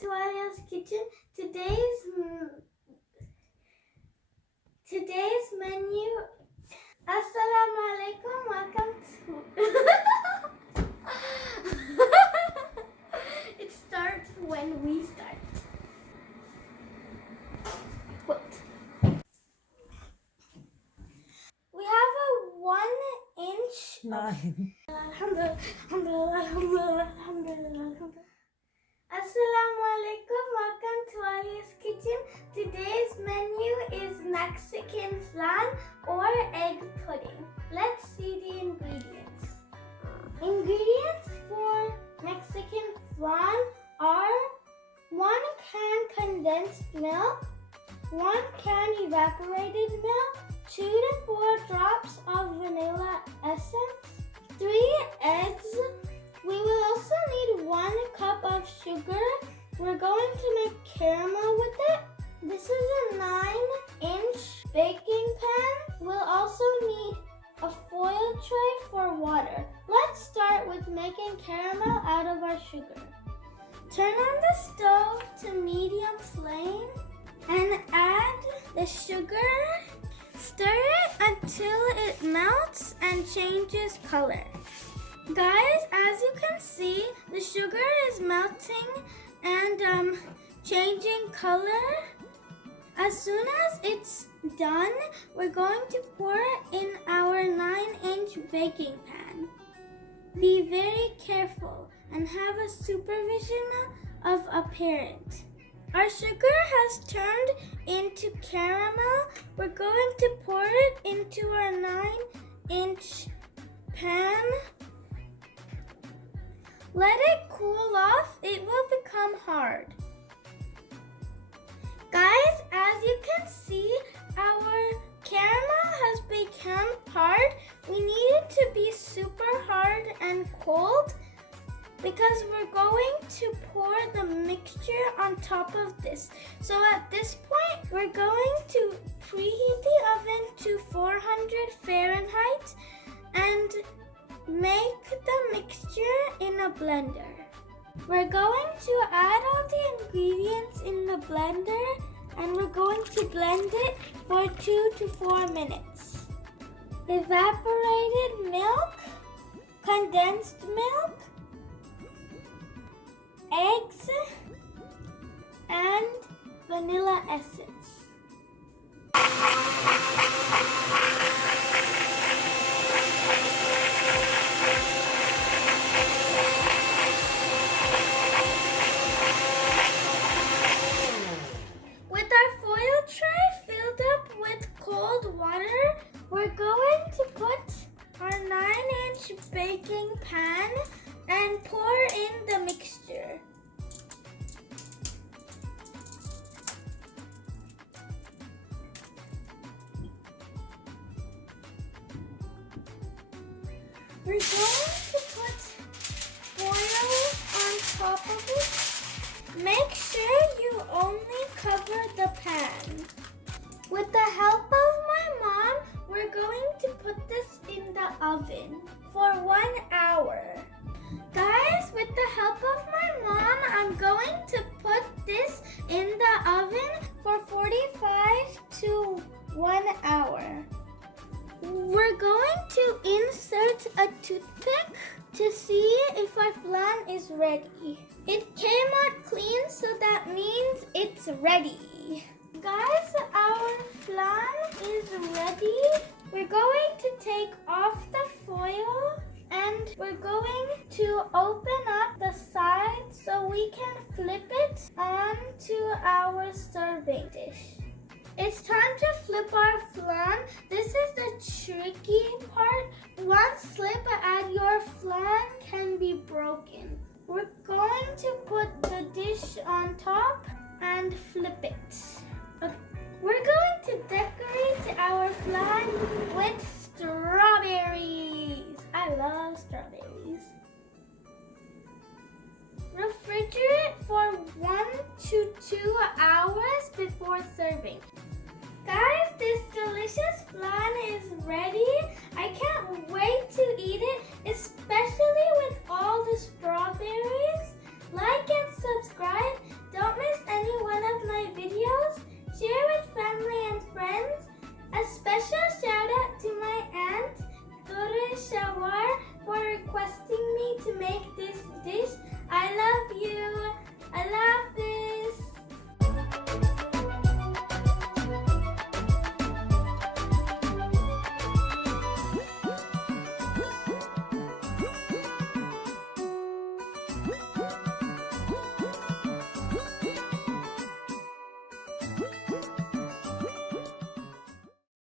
to ALIYAH'S kitchen. Today's menu. Assalamu alaikum. Welcome to. It starts when we start. What? We have a 1-inch. 9. Alhamdulillah. Assalamu alaikum. Welcome to ALIYAH'S kitchen. Today's menu is Mexican flan or egg pudding. Let's see the ingredients. Ingredients for Mexican flan are 1 can condensed milk, 1 can evaporated milk, 2 to 4 drops of vanilla essence, 3 eggs. We will also need 1 cup of sugar. We're going to make caramel with it. This is a 9-inch baking pan. We'll also need a foil tray for water. Let's start with making caramel out of our sugar. Turn on the stove to medium flame and add the sugar. Stir it until it melts and changes color. Guys, as you can see, the sugar is melting and changing color. As soon as it's done, we're going to pour it in our 9-inch baking pan. Be very careful and have a supervision of a parent. Our sugar has turned into caramel. We're going to pour it into our 9-inch pan. Let it cool off. It will become hard. Guys, as you can see, our caramel has become hard. We need it to be super hard and cold because we're going to pour the mixture on top of this. So at this point, we're going to preheat the oven to 400 Fahrenheit and make the mixture in a blender. We're going to add all the ingredients in the blender and we're going to blend it for 2 to 4 minutes. Evaporated milk, condensed milk, eggs, and vanilla essence. With our foil tray filled up with cold water, we're going to put our 9-inch baking pan and pour in the mixture. We're going to put foil on top of it. Make sure you only cover the pan. With the help of my mom, we're going to put this in the oven for 1 hour. Guys, with the help of my mom, I'm going to put this in the oven for 45 to 1 hour. We're going to insert a toothpick to see if our flan is ready. It came out clean, so that means it's ready. Guys, our flan is ready. We're going to take off the foil and we're going to open up the sides so we can flip it onto our serving dish. It's time to flip our flan. This is the tricky part. One slip and your flan can be broken. We're going to put the dish on top and flip it. We're going to decorate our flan with strawberries. I love strawberries. Refrigerate for 1 to 2 hours before serving. Guys, this delicious flan